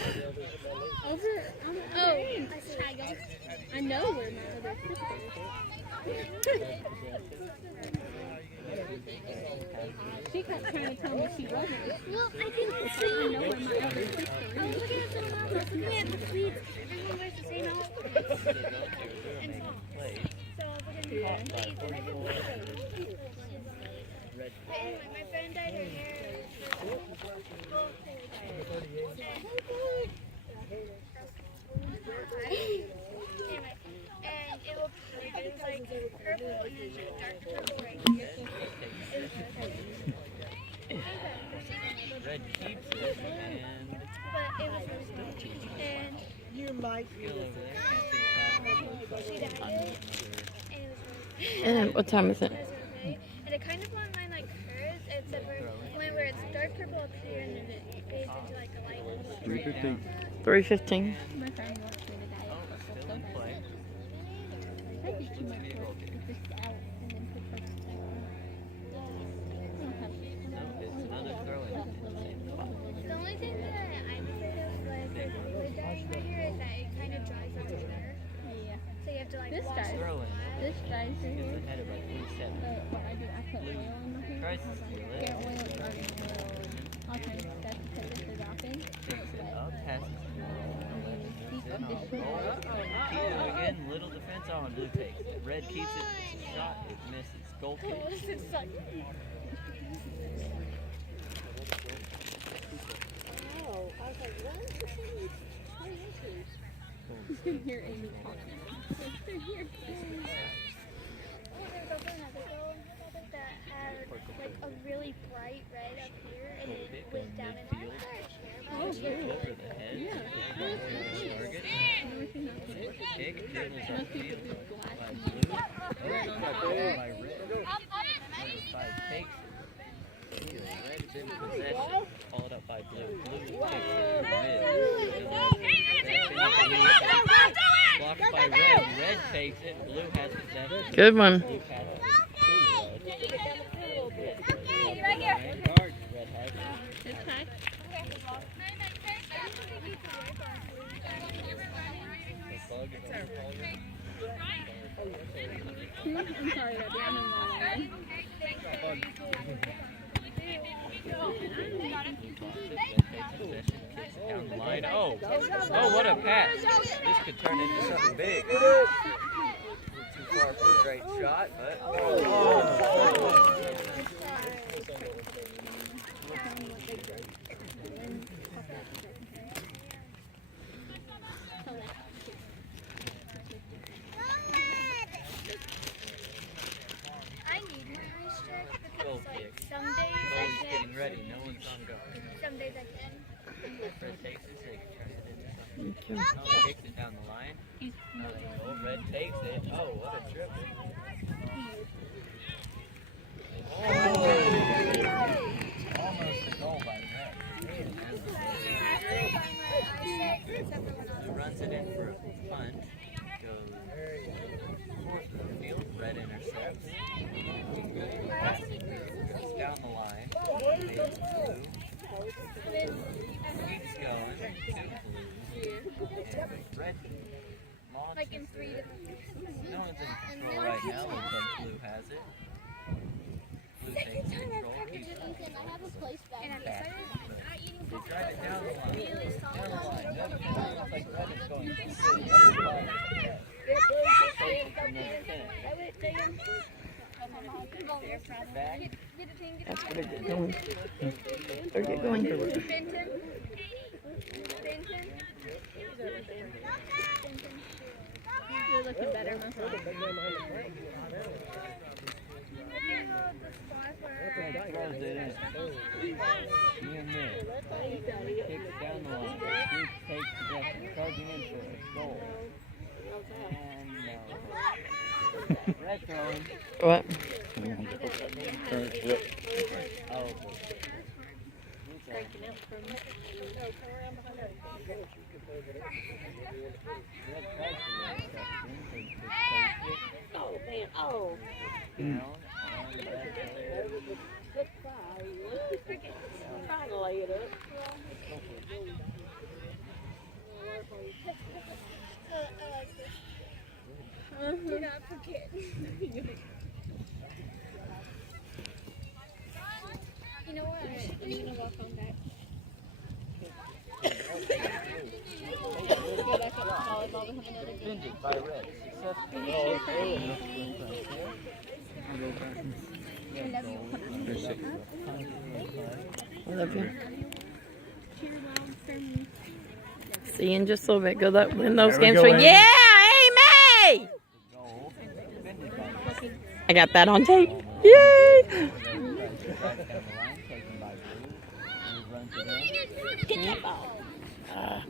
Over. Oh, Chicago. I know where my other sister is. She kept trying to tell me she wasn't. Well, I didn't see. I know where my other sister I was is. looking at someone else. I was looking at the tweets. Everyone wears the same outfit and socks. So I was looking at the tweets and everyone wears the same. But anyway, my friend dyed her hair. Anyway, and it looked really good. It was like purple and then dark purple right here. Red keeps it, and But it was really good. And you might feel over there. she dyed it. And it was really good. And what time is it? It was really good. And it kind of went mine like hers, except for one where it's dark purple up here and then it fades into like a light blue. 3:15. 3:15. My friend wants me to dye it purple so bad. Play. I think she might work just out and then put her back on. I don't have No, it's none of throwing it in the same spot. The only thing that I'm afraid of with dyeing my hair is that it kind of dries out your hair. Yeah. So you have to like This wash dries. it. Throw in. This dries her Gets hair. ahead of like 47. But what I do, I put oil in my hair. Tries to seal it. Yeah, oil and garden oil. I'll turn it stuff because if it's open, Takes it's it wet. up, passes it And deep condition. keep it again, little defense on, blue takes it. Red keeps it, it's a shot, it misses. Gold takes it. It's like, You can hear Amy talking. They're here. there's also another girl that had like a really bright red up here and it went down into her hair. Oh, good. Over the head. Yeah. Target. Everything else is working. Kick, dribbles Most up people field. do black By and blue. red on top. By red. Number 5 takes it. Red's in possession. Followed up by blue. Blue takes it in mid. Blocked by red. Red takes it. Blue has possession. Good one. Blue has it. Right here. Red guard. Red has it. It's high. The bug is on I'm sorry, Debbie. I'm in my way. Down the line. Oh, what a pass. This could turn into something big. Too far for a great shot, but I need my eyes checked goal because like kick. some days I Goal's can, getting ready. No one's on go. some days I can. Red takes it, so he can turn it into something. Okay. No, kicks it down the line. Oh, Red takes it. Oh, what a trip. Almost a goal by Red. Blue runs it in for a punt. Goes north of the field. Red intercepts. Goes down the line. Fades blue. Keeps going. To blue. And red launches Like in 3 it. different. No one's in control right now. Looks like blue has it. Blue takes control. Keeps I have a place back. And I'm back. excited. They drive it down the line. Really Down solid. the line. No defense. Looks like red is going to the line. Takes it from number 10. Back. That's what it is. Going. Or get going. Benton. You're looking better, my friend. Throws it in. Near mid. Kicks down the line. Blue takes possession. Charging in for a goal. And no. Red throwing. What? Oh. Breaking out from Red tries to run section. Oh, man. Oh. Down. And Trying to lay it up. You know what? I'm gonna walk home back. Go back up to volleyball and have another game. Defended by red. I love you. See you in just a little bit. Go win those games for yeah, Amy! I got that on tape. Yay! Get that ball.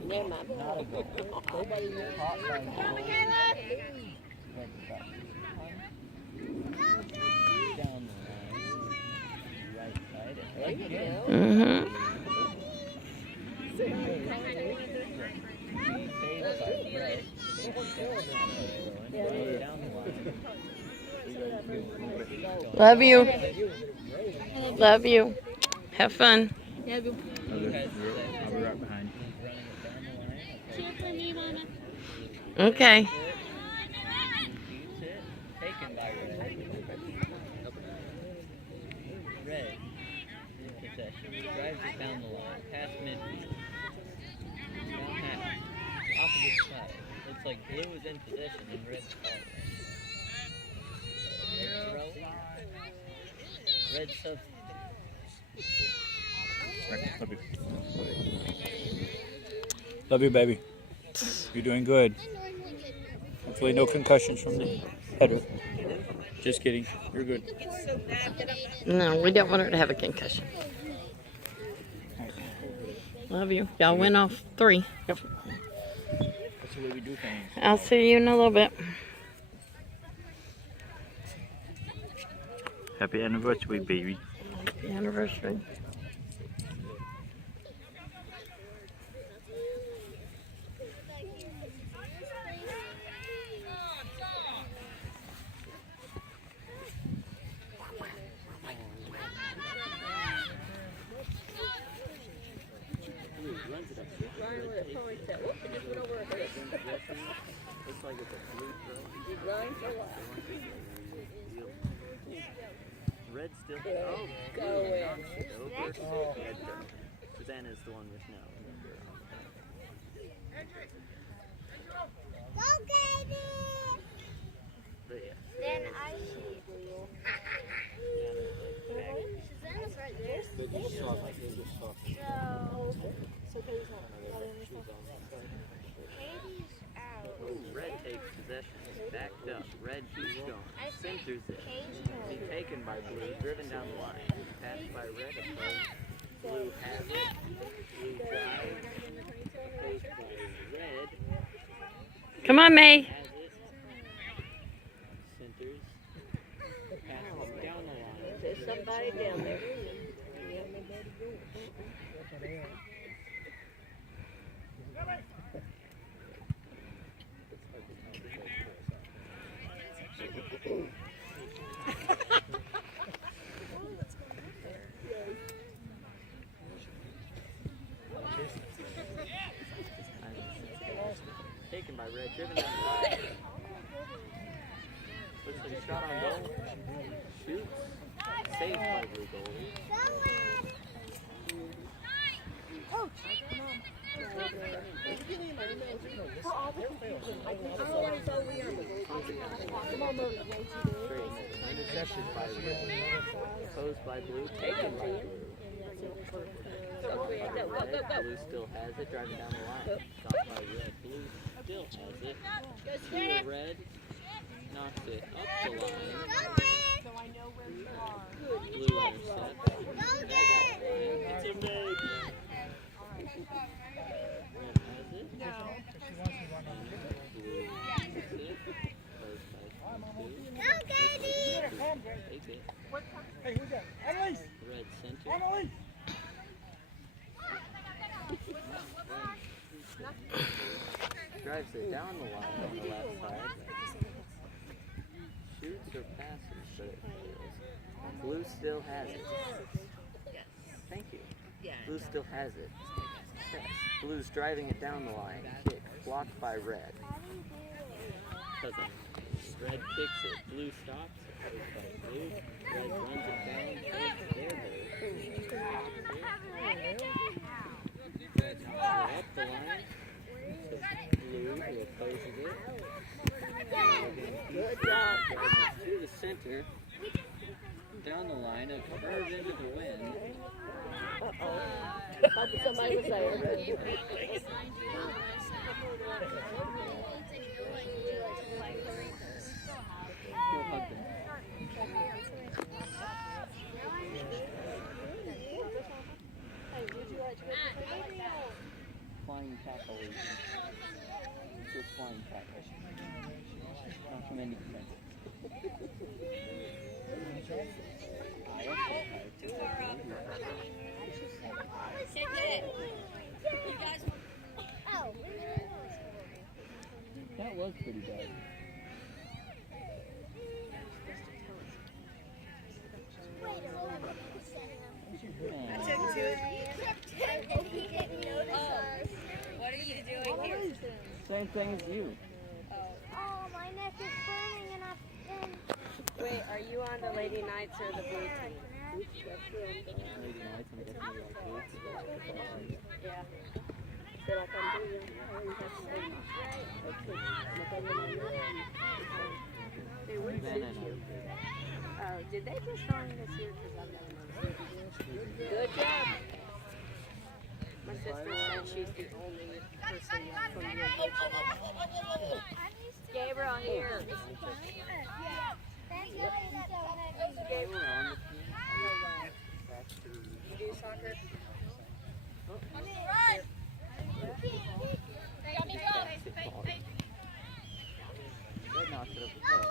Never mind. Mm-hmm. Love you. Love you. Have fun. Yeah, go. I'll be right behind you. Cheer for me, Mama. Okay. Taken by red. Red in possession. Drives it down the line. Past midfield. Down half. Opposite side. It's like blue is in possession and red's following. Red substitute. Love you. Love you, baby. You're doing good. Hopefully no concussions from the header. Just kidding. You're good. No, we don't want her to have a concussion. Love you. Y'all win off 3. Yep. That's the way we do things. I'll see you in a little bit. Happy anniversary, baby. Happy anniversary. Looks like it's a blue throw. Red still. Oh, blue knocks it over. Susanna's the one with no. But yeah. Then I see. Susanna's right there. Katie's out. Oh, red takes possession. Backed up. Red keeps going. Centers it. Be taken by blue. Driven down the line. Passed by red. Blue has it. Blue drive. Faced by red. Come on, May. Has it. Centers. Passes down the line. There's somebody down there. Taken by red, driven down the line. Looks like a shot on goal. Shoots. Saved by blue goalie. Intercepted by red. Opposed by blue. Taken by blue. Blue still has it, driving down the line. Stopped by red. Blue still has it. Blue red knocks it up the line. Blue intercepts. It's a make. Red has it. Blue takes it. Opposed by blue. Take it. Red center. Drives it down the line on the left side. Shoots or passes, but it fails. Blue still has it. Thank you. Blue still has it. Yes. Blue's driving it down the line. Kick blocked by red. Red kicks it, blue stops, goes by blue, red runs it down, takes their goal. Up the line, blue who opposes it. Good job. Through the center, down the line, a curve into the wind. Somebody was there. He'll hug them. Flying tackle. It's a flying tackle. Not from any defense. That was pretty bad. Same thing as you. Oh, my neck is burning and I've been... Wait, are you on the Lady Knights or the blue team? Lady Knights, I'm guessing you like boots. Yeah. Feel like I'm doing. They would suit you. Oh, did they just sign this year? Because I've never noticed. Good job. My sister said she's the only person from your age. Gabriel, here. Gabriel on the team. You do soccer? Red knocks it up the head.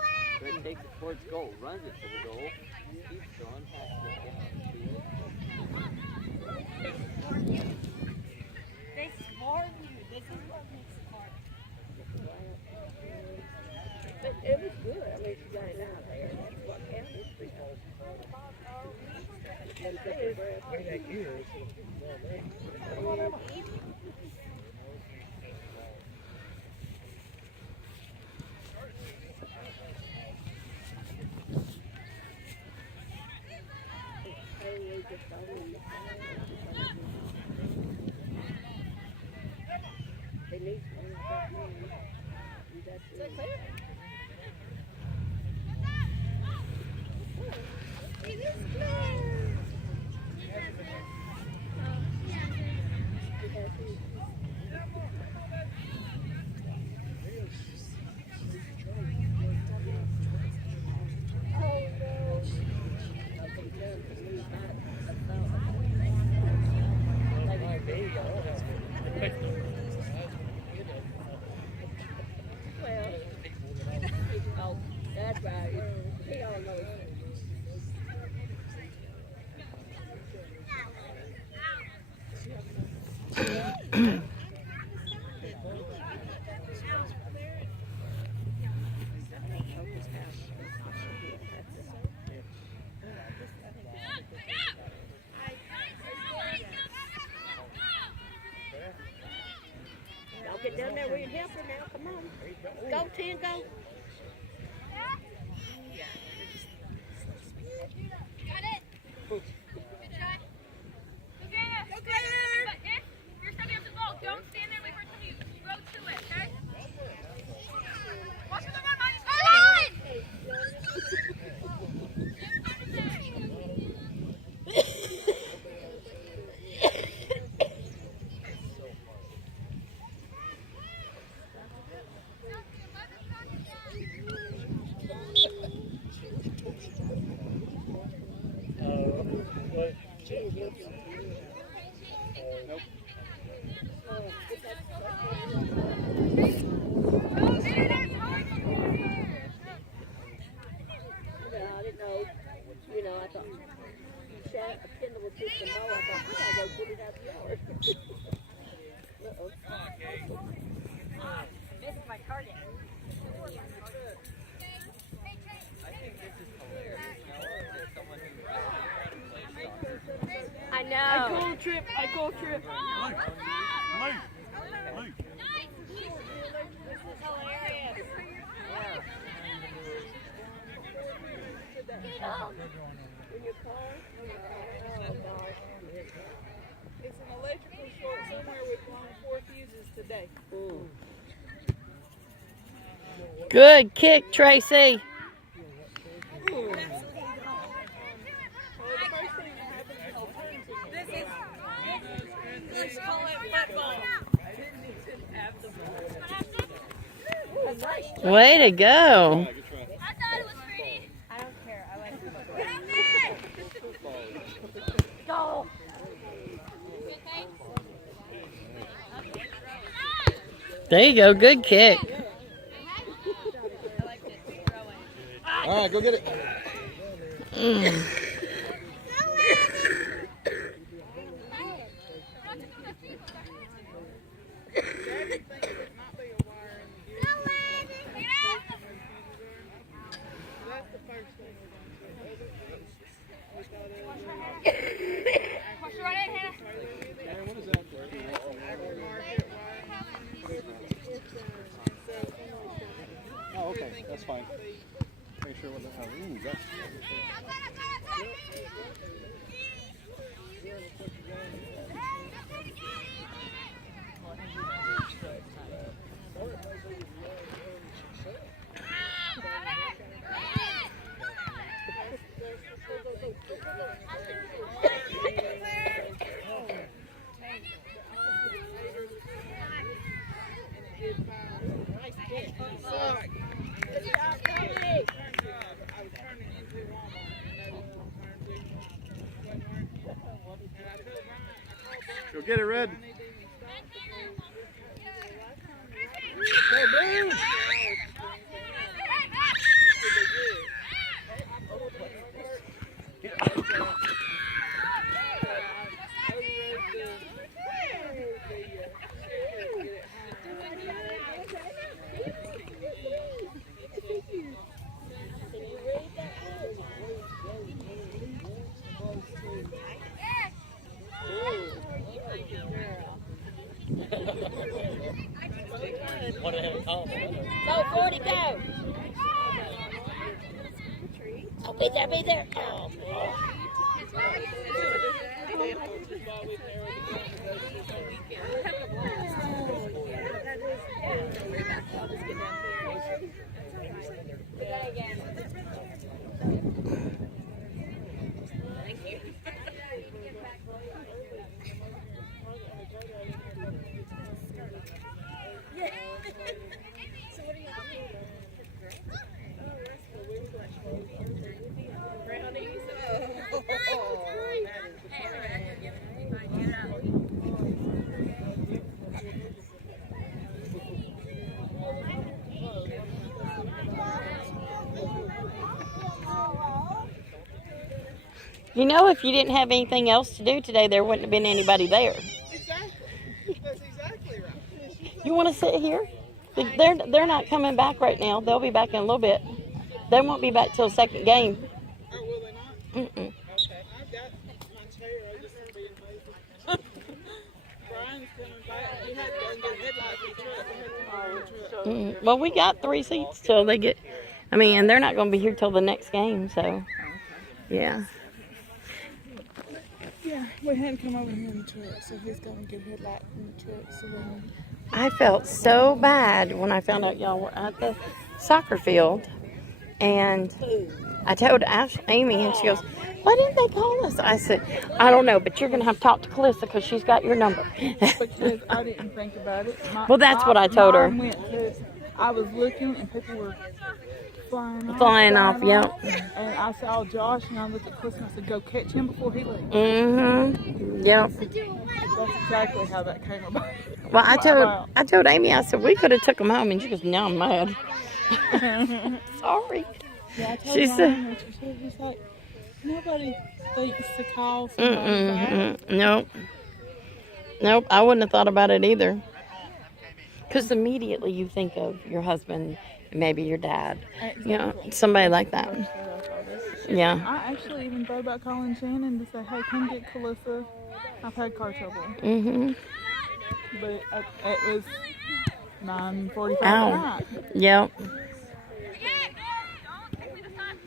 Red takes it towards goal, runs it to the goal, keeps going, passes it down to They swarm you. This is what makes it hard. But it was good. I mean, she got it out there. That's what counted. They need It is clear. Oh, that's right. He all knows. Y'all get down there where you help her now. Come on. Go, Tin, go. Got it. Good try. Go get it. Go get it. But if you're stepping up the ball, don't stand there and wait for it to you. Go to it, okay? Watch for the run, Monty. I didn't know. You know, I thought Kendall was fixing the mow. I thought, I gotta go get it out the yard. Uh-oh. Missed my target. I think this is hilarious. Now, as someone who really knows how to play soccer. I know. I go trip. This is hilarious. Good kick, Tracy. Way to go. There you go. Good kick. All right, go get it. Oh, okay, that's fine. Make sure what they have. Ooh, that's. Go get it, Red. Go, Boom! What do they have in common? Go, 40, go. Oh, be there, be there. Oh. You know, if you didn't have anything else to do today, there wouldn't have been anybody there. Exactly. That's exactly right. You want to sit here? They're not coming back right now. They'll be back in a little bit. They won't be back till second game. Oh, will they not? Mm-mm. Okay. I've got my chair. I just want to be in Brian's coming back. He had to go and get a headlight for the truck. He had to come over the truck. Mm-mm. Well, we got 3 seats till they get. I mean, and they're not going to be here till the next game. So, yeah. Yeah, we had to come over here in the truck, so he's going to get a headlight in the truck. So then. I felt so bad when I found out y'all were at the soccer field, and I told Amy, and she goes, "Why didn't they call us?" I said, "I don't know, but you're gonna have to talk to Calissa because she's got your number." Because I didn't think about it. Well, that's what I told her. I was looking, and people were Flying off, yep. And I saw Josh, and I looked at Chris, and I said, "Go catch him before he leaves." Mm-hmm. Yep. That's exactly how that came about. Well, I told Amy, I said, we could have took him home, and she goes, "No, I'm mad." Sorry. Yeah, I told She said, he's like, nobody thinks to call somebody back. Nope. Nope, I wouldn't have thought about it either. Because immediately you think of your husband, maybe your dad, you know, somebody like that. Yeah. I actually even thought about calling Shannon to say, "Hey, come get Calissa. I've had car trouble." Mm-hmm. But it was 9:45 at Ow. night. Yep.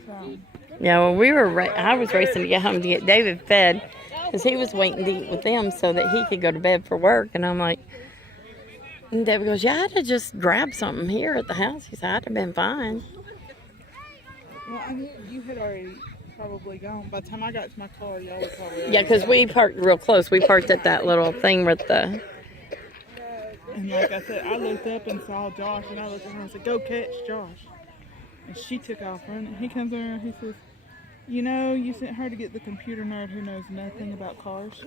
So. Yeah, well, we were. I was racing to get home to get David fed because he was waiting to eat with them so that he could go to bed for work. And I'm like, And David goes, yeah, I'd have just grabbed something here at the house. He said, I'd have been fine. Well, I knew you had already probably gone. By the time I got to my car, y'all were probably Yeah, because we parked real close. We parked at that little thing with the... And like I said, I looked up and saw Josh, and I looked at her and said, go catch Josh. And she took off running. He comes over and he says, you know, you sent her to get the computer nerd who knows nothing about cars.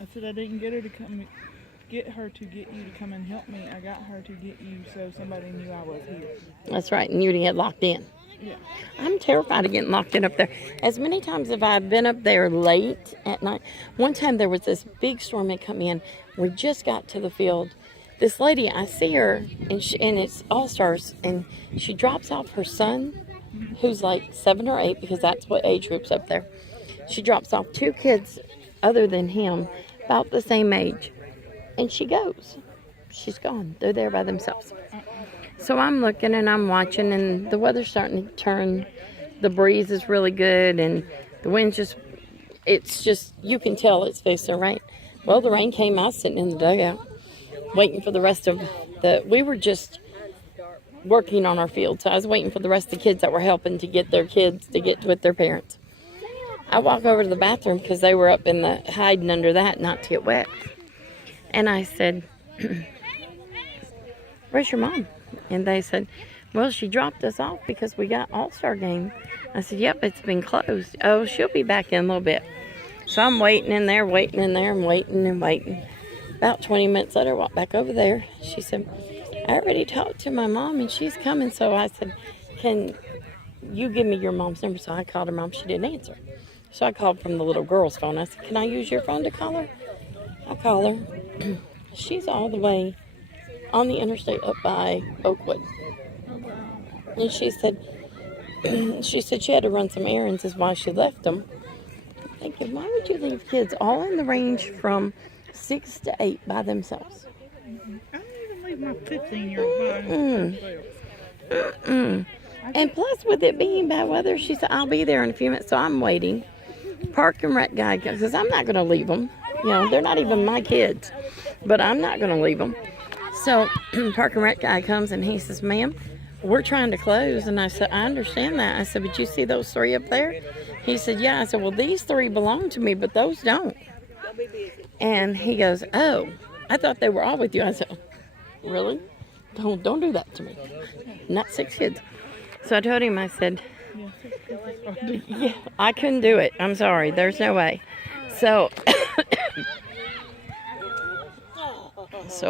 I said, I didn't get her to get you to come and help me. I got her to get you so somebody knew I was here. That's right, and you didn't get locked in. Yeah. I'm terrified of getting locked in up there. As many times as I've been up there late at night. One time there was this big storm that come in. We just got to the field. This lady, I see her, and it's All-Stars, and she drops off her son, who's like 7 or 8, because that's what age group's up there. She drops off 2 kids other than him, about the same age, and she goes. She's gone. They're there by themselves. So I'm looking and I'm watching, and the weather's starting to turn. The breeze is really good, and the wind's it's just, you can tell it's fixing to rain. Well, the rain came. I was sitting in the dugout, waiting for the rest of we were just working on our field, so I was waiting for the rest of the kids that were helping to get their kids to get with their parents. I walk over to the bathroom because they were up in the, hiding under that not to get wet. And I said, where's your mom? And they said, well, she dropped us off because we got All-Star game. I said, yep, it's been closed. Oh, she'll be back in a little bit. So I'm waiting in there, and waiting. About 20 minutes later, I walked back over there. She said, I already talked to my mom, and she's coming. So I said, can you give me your mom's number? So I called her mom. She didn't answer. So I called from the little girl's phone. I said, can I use your phone to call her? I call her. She's all the way on the interstate up by Oakwood. And she said she had to run some errands is why she left them. I'm thinking, why would you leave kids all in the range from 6 to 8 by themselves? I don't even leave my 15-year-old by himself. And plus, with it being bad weather, she said, I'll be there in a few minutes. So I'm waiting. Park and Rec guy, because I'm not going to leave them. You know, they're not even my kids. But I'm not going to leave them. So Park and Rec guy comes and he says, ma'am, we're trying to close. And I said, I understand that. I said, but you see those 3 up there? He said, yeah. I said, well, these 3 belong to me, but those don't. And he goes, oh, I thought they were all with you. I said, really? Don't do that to me. Not 6 kids. So I told him, I said, yeah, I couldn't do it. I'm sorry. There's no way. So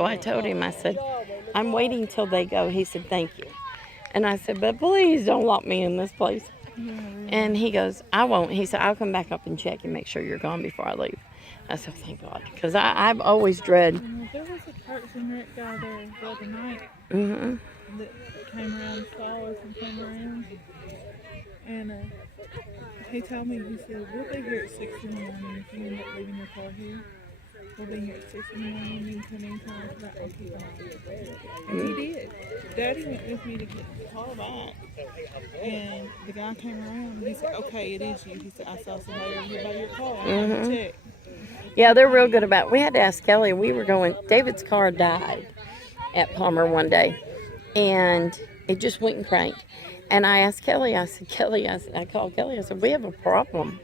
I told him, I said, I'm waiting till they go. He said, thank you. And I said, but please don't lock me in this place. And he goes, I won't. He said, I'll come back up and check and make sure you're gone before I leave. I said, thank God. Because I've always dread. There was a Parks and Rec guy there the other night that came around and saw us and came around. And he told me, he said, we'll be here at 6 in the morning if you end up leaving your car here. We'll be here at 6 in the morning. You can come anytime about I'll keep an eye. And he did. Daddy went with me to get the car back. And the guy came around and he said, okay, it is you. He said, I saw somebody over here by your car. I had to check. Yeah, they're real good about it. We had to ask Kelly. We were going, David's car died at Palmer one day. And it just went and cranked. And I asked Kelly, I said, I called Kelly, I said, we have a problem.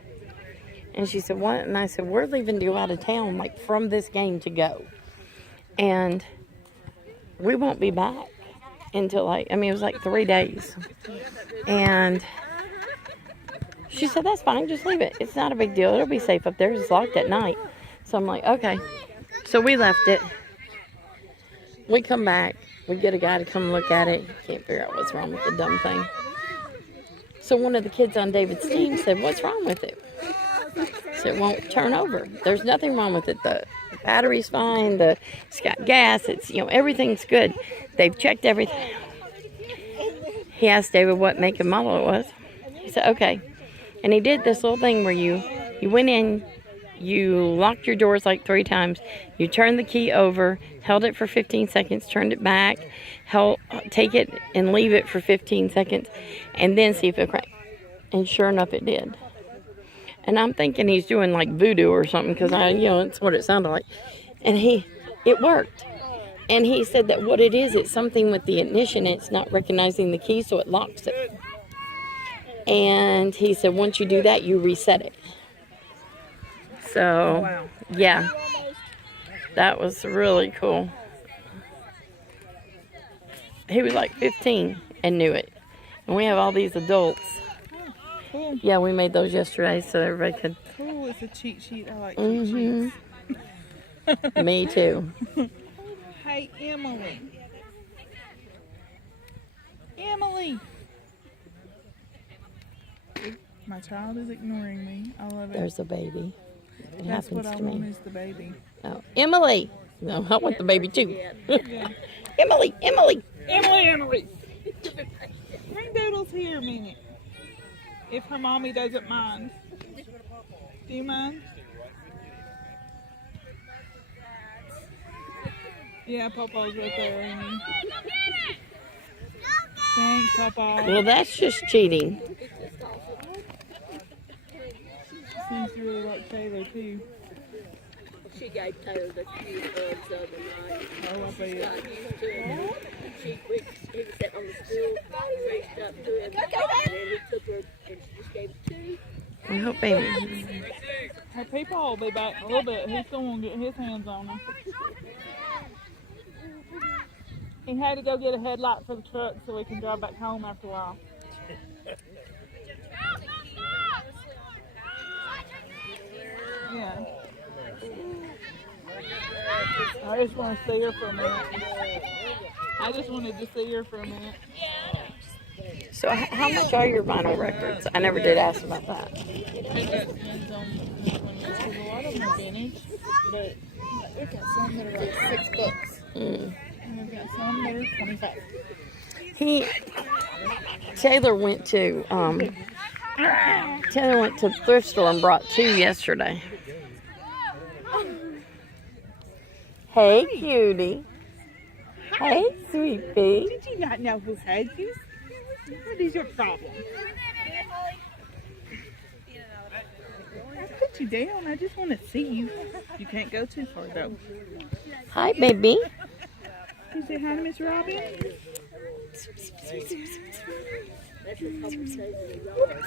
And she said, what? And I said, we're leaving to go out of town, like from this game to go. And we won't be back until it was like 3 days. And she said, that's fine, just leave it. It's not a big deal. It'll be safe up there. It's locked at night. So I'm like, okay. So we left it. We come back. We get a guy to come look at it. Can't figure out what's wrong with the dumb thing. So one of the kids on David's team said, what's wrong with it? So it won't turn over. There's nothing wrong with it. The battery's fine. It's got gas. It's, everything's good. They've checked everything. He asked David what make and model it was. He said, okay. And he did this little thing where you went in, you locked your doors like 3 times, you turned the key over, held it for 15 seconds, turned it back, take it and leave it for 15 seconds, and then see if it cracked. And sure enough, it did. And I'm thinking he's doing like voodoo or something because it's what it sounded like. And it worked. And he said that what it is, it's something with the ignition. It's not recognizing the key, so it locks it. And he said once you do that, you reset it. So, Wow. yeah, that was really cool. He was like 15 and knew it. And we have all these adults. Cool. Yeah, we made those yesterday so everybody could. Cool. It's a cheat sheet. I like cheat sheets. Me too. Hey, Emily. Emily. My child is ignoring me. I love it. There's a baby. It That's what happens I to want me. is the baby. Oh, Emily. No, I want the baby too. Yeah. Emily, Emily. Emily. Bring Doodles here a minute. If her mommy doesn't mind. Do you mind? Yeah, Papa's right there, Amy. Thanks, Papa. Well, that's just cheating. Seems to really like Taylor, too. She gave Taylor the few hugs the other night. Oh, I bet. Got used to it. He was sitting on the stool, reached up to him, and then he took her and she just gave him 2. I hope baby. Her people will be back in a little bit. He's still want to get his hands on her. He had to go get a headlight for the truck so we can drive back home after a while. Yeah. I just want to see her for a minute. I just wanted to see her for a minute. So, how much are your vinyl records? I never did ask about that. It depends on which one. Because a lot of them are vintage, but we've got some that are like $6. Mm. And we've got some that are 25. Taylor went to the thrift store and brought 2 yesterday. Hey, cutie. Hey, sweet pea. Did you not know who had you? What is your problem? I put you down. I just want to see you. You can't go too far, though. Hi, baby. You say hi to Miss Robin?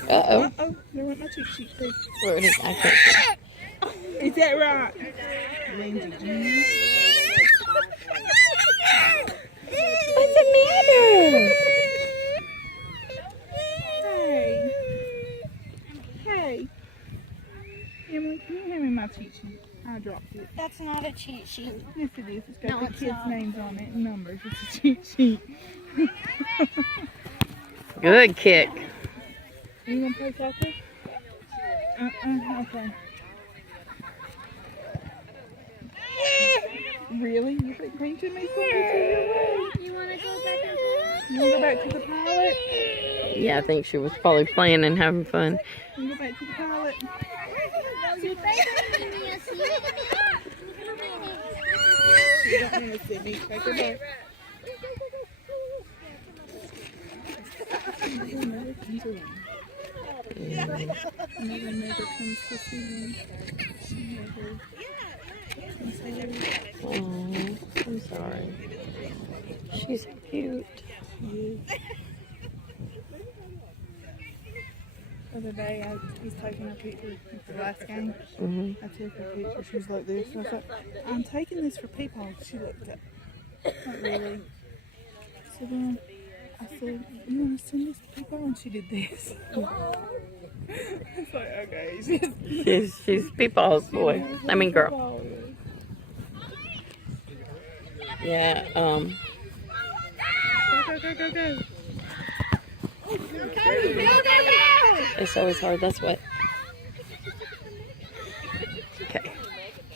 Uh-oh. Uh-oh. There went my cheat sheet, too. Where it is, I can't see. Is that right? Lindsay Jr. What's the matter? Hey. Hey. Emily, can you hand me my cheat sheet? I dropped it. That's not a cheat sheet. Yes, it is. It's got No, the it's kids' not. names on it and numbers. It's a cheat sheet. Good kick. You want to play soccer? Okay. Really? You think Painter may come your way? You want to go back and You want to go back to the pilot? Yeah, I think she was probably playing and having fun. You go back to the pilot? You don't want to see me. Take her back. Never comes to see me. Oh, I'm sorry. She's cute. The other day, I was taking a picture of the last game. Mm-hmm. I took a picture. She was like this. I was like, I'm taking this for people. She looked up. Not really. So then I said, you want to send this to people? And she did this. It's like, okay. She's Peepaw's boy. I mean, girl. Yeah, Go, go, go, go, go. it's always hard. That's what